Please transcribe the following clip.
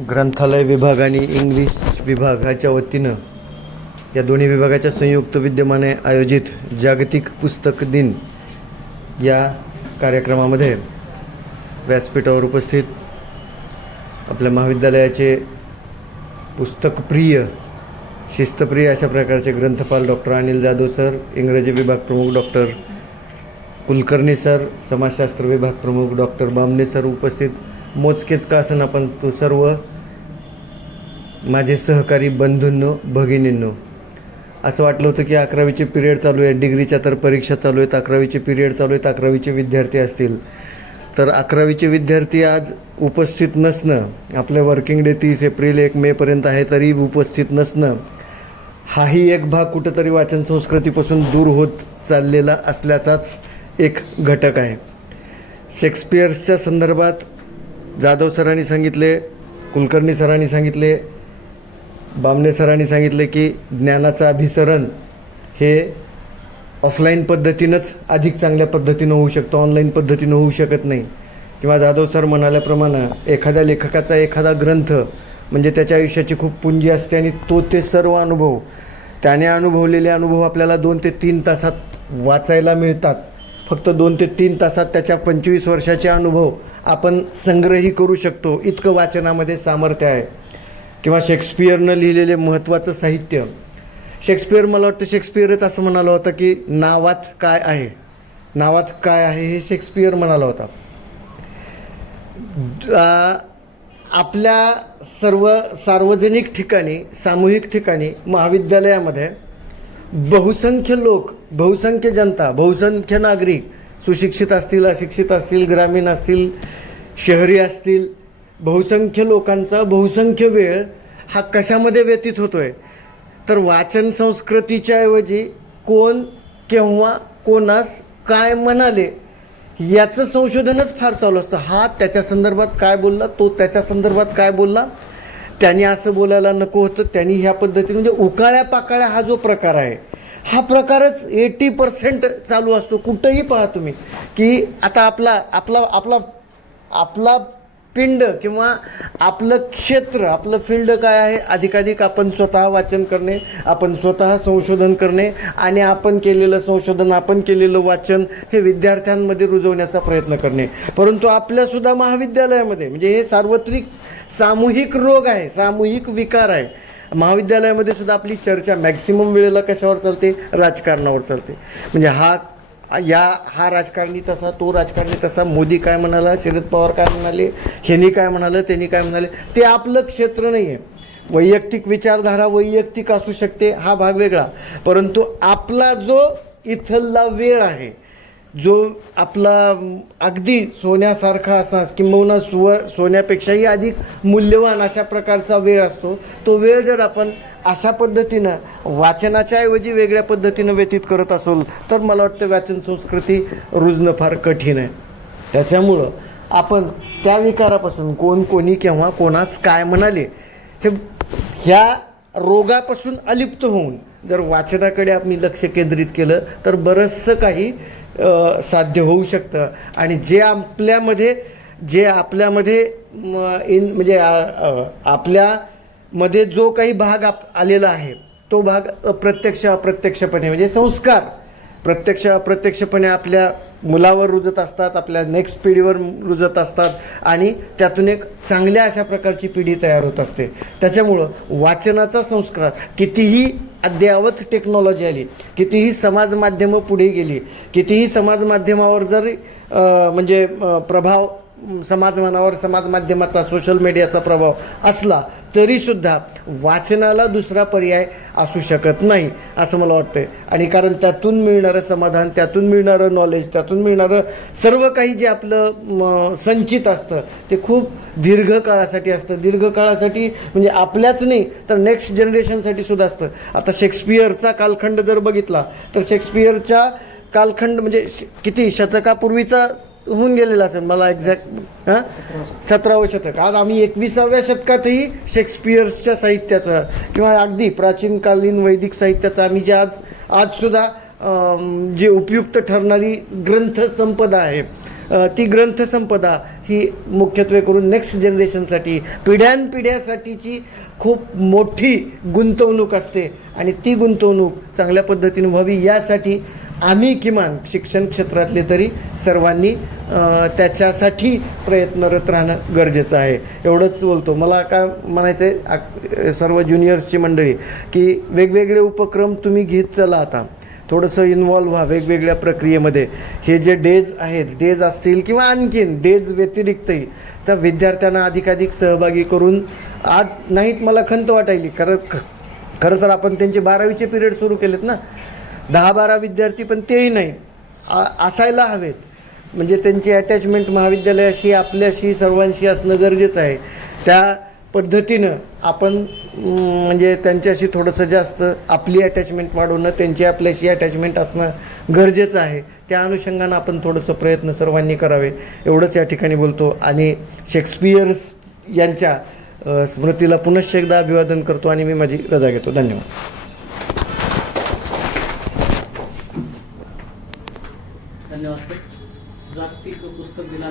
ग्रंथालय विभाग आणि इंग्लिश विभागाच्या वतीनं या दोन्ही विभागाच्या संयुक्त विद्यमाने आयोजित जागतिक पुस्तक दिन या कार्यक्रमामध्ये व्यासपीठावर उपस्थित आपल्या महाविद्यालयाचे पुस्तकप्रिय शिस्तप्रिय अशा प्रकारचे ग्रंथपाल डॉक्टर अनिल जाधव सर इंग्रजी विभाग प्रमुख डॉक्टर कुलकर्णी सर समाजशास्त्र विभाग प्रमुख डॉक्टर बामने सर उपस्थित मोजकेच का असं आपण तो सर्व माझे सहकारी बंधूंनो भगिनींनो असं वाटलं होतं की अकरावीचे पिरियड चालू आहे. डिग्रीच्या तर परीक्षा चालू आहेत. अकरावीचे पिरियड चालू आहेत. अकरावीचे विद्यार्थी असतील. तर अकरावीचे विद्यार्थी आज उपस्थित नसणं आपलं वर्किंग डे तीस एप्रिल एक मेपर्यंत आहे तरी उपस्थित नसणं हाही एक भाग कुठंतरी वाचन संस्कृतीपासून दूर होत चाललेला असल्याचाच एक घटक आहे. शेक्सपियर्सच्या संदर्भात जाधव सरांनी सांगितले कुलकर्णी सरांनी सांगितले बामणे सरांनी सांगितले की ज्ञानाचं अभिसरण हे ऑफलाईन पद्धतीनंच अधिक चांगल्या पद्धतीनं होऊ शकतं. ऑनलाईन पद्धतीनं होऊ शकत नाही. किंवा जाधव सर म्हणाल्याप्रमाणे एखाद्या लेखकाचा एखादा ग्रंथ म्हणजे त्याच्या आयुष्याची खूप पुंजी असते आणि तो ते सर्व अनुभव त्याने अनुभवलेले अनुभव आपल्याला दोन ते तीन तासात वाचायला मिळतात. फक्त दोन ते तीन तासात त्याच्या पंचवीस वर्षाचे अनुभव आपण संग्रही करू शकतो. इतकं वाचनामध्ये सामर्थ्य आहे. किंवा शेक्सपियरनं लिहिलेले महत्त्वाचं साहित्य. शेक्सपियर मला वाटतं शेक्सपियरच असं म्हणाला होता की नावात काय आहे? नावात काय आहे हे शेक्सपियर म्हणाला होता. आपल्या सर्व सार्वजनिक ठिकाणी सामूहिक ठिकाणी महाविद्यालयामध्ये बहुसंख्य लोक बहुसंख्य जनता बहुसंख्य नागरिक सुशिक्षित असतील अशिक्षित असतील ग्रामीण असतील शहरी असतील बहुसंख्य लोकांचा बहुसंख्य वेळ हा कशामध्ये व्यतीत होतो आहे तर वाचन संस्कृतीच्या ऐवजी कोण केव्हा कोणास काय म्हणाले याचं संशोधनच फार चालू असतं. हा त्याच्या संदर्भात काय बोलला तो त्याच्या संदर्भात काय बोलला? त्यांनी असं बोलायला नको होतं. त्यांनी ह्या पद्धतीने म्हणजे उकाळ्या पाकाळ्या हा जो प्रकार आहे हा प्रकारच एटी पर्सेंट चालू असतो. कुठंही पहा तुम्ही की आता आपला आपला आपला आपला पिंड किंवा आपलं क्षेत्र आपलं फील्ड काय आहे? अधिकाधिक आपण स्वतः वाचन करणे आपण स्वतः संशोधन करणे आणि आपण केलेलं संशोधन आपण केलेलं वाचन हे विद्यार्थ्यांमध्ये रुजवण्याचा प्रयत्न करणे. परंतु आपल्यासुद्धा महाविद्यालयामध्ये म्हणजे हे सार्वत्रिक सामूहिक रोग आहे सामूहिक विकार आहे. महाविद्यालयामध्ये सुद्धा आपली चर्चा मॅक्सिमम वेळेला कशावर चालते? राजकारणावर चालते. म्हणजे हा या हा राजकारणी तसा तो राजकारणी तसा मोदी काय म्हणाला शरद पवार काय म्हणाले ह्यांनी काय म्हणालं त्यांनी काय म्हणाले ते आपलं क्षेत्र नाही आहे वैयक्तिक विचारधारा वैयक्तिक असू शकते हा भाग वेगळा. परंतु आपला जो इथला वेळ आहे जो आपला अगदी सोन्यासारखा असणार किंबहुना सुव सोन्यापेक्षाही अधिक मूल्यवान अशा प्रकारचा वेळ असतो तो वेळ जर आपण अशा पद्धतीनं वाचनाच्या ऐवजी वेगळ्या पद्धतीनं व्यतीत करत असोल तर मला वाटतं वाचन संस्कृती रुजणं फार कठीण आहे. त्याच्यामुळं आपण त्या विकारापासून कोण कोणी केव्हा कोणास काय म्हणाले हे ह्या रोगापासून अलिप्त होऊन जर वाचनाकडे आम्ही लक्ष केंद्रित केलं तर बरंचसं काही साध्य होऊ शकतं. आणि जे आपल्यामध्ये जे आपल्यामध्ये म, इन म्हणजे आपल्यामध्ये जो काही भाग आप आलेला आहे तो भाग अप्रत्यक्ष अप्रत्यक्षपणे म्हणजे संस्कार प्रत्यक्ष अप्रत्यक्षपणे आपल्या मुलावर रुजत असतात आपल्या नेक्स्ट पिढीवर रुजत असतात आणि त्यातून एक चांगल्या अशा प्रकारची पिढी तयार होत असते. त्याच्यामुळं वाचनाचा संस्कार कितीही अद्ययावत टेक्नॉलॉजी आली. कितीही समाज माध्यमं पुढे गेली कितीही समाज माध्यमावर जर म्हणजे प्रभाव समाजमानावर समाज माध्यमाचा सोशल मीडियाचा प्रभाव असला तरीसुद्धा वाचनाला दुसरा पर्याय असू शकत नाही असं मला वाटतंय. आणि कारण त्यातून मिळणारं समाधान त्यातून मिळणारं नॉलेज त्यातून मिळणारं सर्व काही जे आपलं संचित असतं ते खूप दीर्घकाळासाठी असतं. दीर्घकाळासाठी म्हणजे आपल्याच नाही तर नेक्स्ट जनरेशनसाठी सुद्धा असतं. आता शेक्सपियरचा कालखंड जर बघितला तर शेक्सपियरच्या कालखंड म्हणजे श- किती शतकापूर्वीचा होऊन गेलेला असेल मला एक्झॅक्ट हां? सतरावं शतक आज आम्ही एकविसाव्या शतकातही शेक्सपियर्सच्या साहित्याचं किंवा अगदी प्राचीनकालीन वैदिक साहित्याचं आम्ही जे आज आजसुद्धा जे उपयुक्त ठरणारी ग्रंथसंपदा आहे ती ग्रंथसंपदा ही मुख्यत्वे करून नेक्स्ट जनरेशनसाठी पिढ्यानपिढ्यासाठीची खूप मोठी गुंतवणूक असते. आणि ती गुंतवणूक चांगल्या पद्धतीने व्हावी यासाठी आम्ही किमान शिक्षण क्षेत्रातले तरी सर्वांनी त्याच्यासाठी प्रयत्नरत राहणं गरजेचं आहे. एवढंच बोलतो. मला काय म्हणायचं आहे सर्व ज्युनियर्सची मंडळी की वेगवेगळे उपक्रम तुम्ही घेत चला आता. थोडंसं इन्वॉल्व्ह व्हा वेगवेगळ्या प्रक्रियेमध्ये. हे जे डेज आहेत डेज असतील किंवा आणखीन डेज व्यतिरिक्तही तर विद्यार्थ्यांना अधिकाधिक सहभागी करून आज नाहीत मला खंत वाटायली. खरं खरं तर आपण त्यांचे बारावीचे पिरियड सुरू केलेत ना. दहा बारा विद्यार्थी पण तेही नाहीत. आ- असायला हवेत. म्हणजे त्यांची अटॅचमेंट महाविद्यालयाशी आपल्याशी सर्वांशी असणं गरजेचं आहे. त्या पद्धतीनं आपण म्हणजे त्यांच्याशी थोडंसं जास्त आपली अटॅचमेंट वाढवणं त्यांची आपल्याशी अटॅचमेंट असणं गरजेचं आहे. त्या अनुषंगानं आपण थोडंसं प्रयत्न सर्वांनी करावे. एवढंच या ठिकाणी बोलतो. आणि शेक्सपियर्स यांच्या स्मृतीला पुनश्च एकदा अभिवादन करतो आणि मी माझी रजा घेतो. धन्यवाद. धन्यवाद सर. जागतिक पुस्तक दिला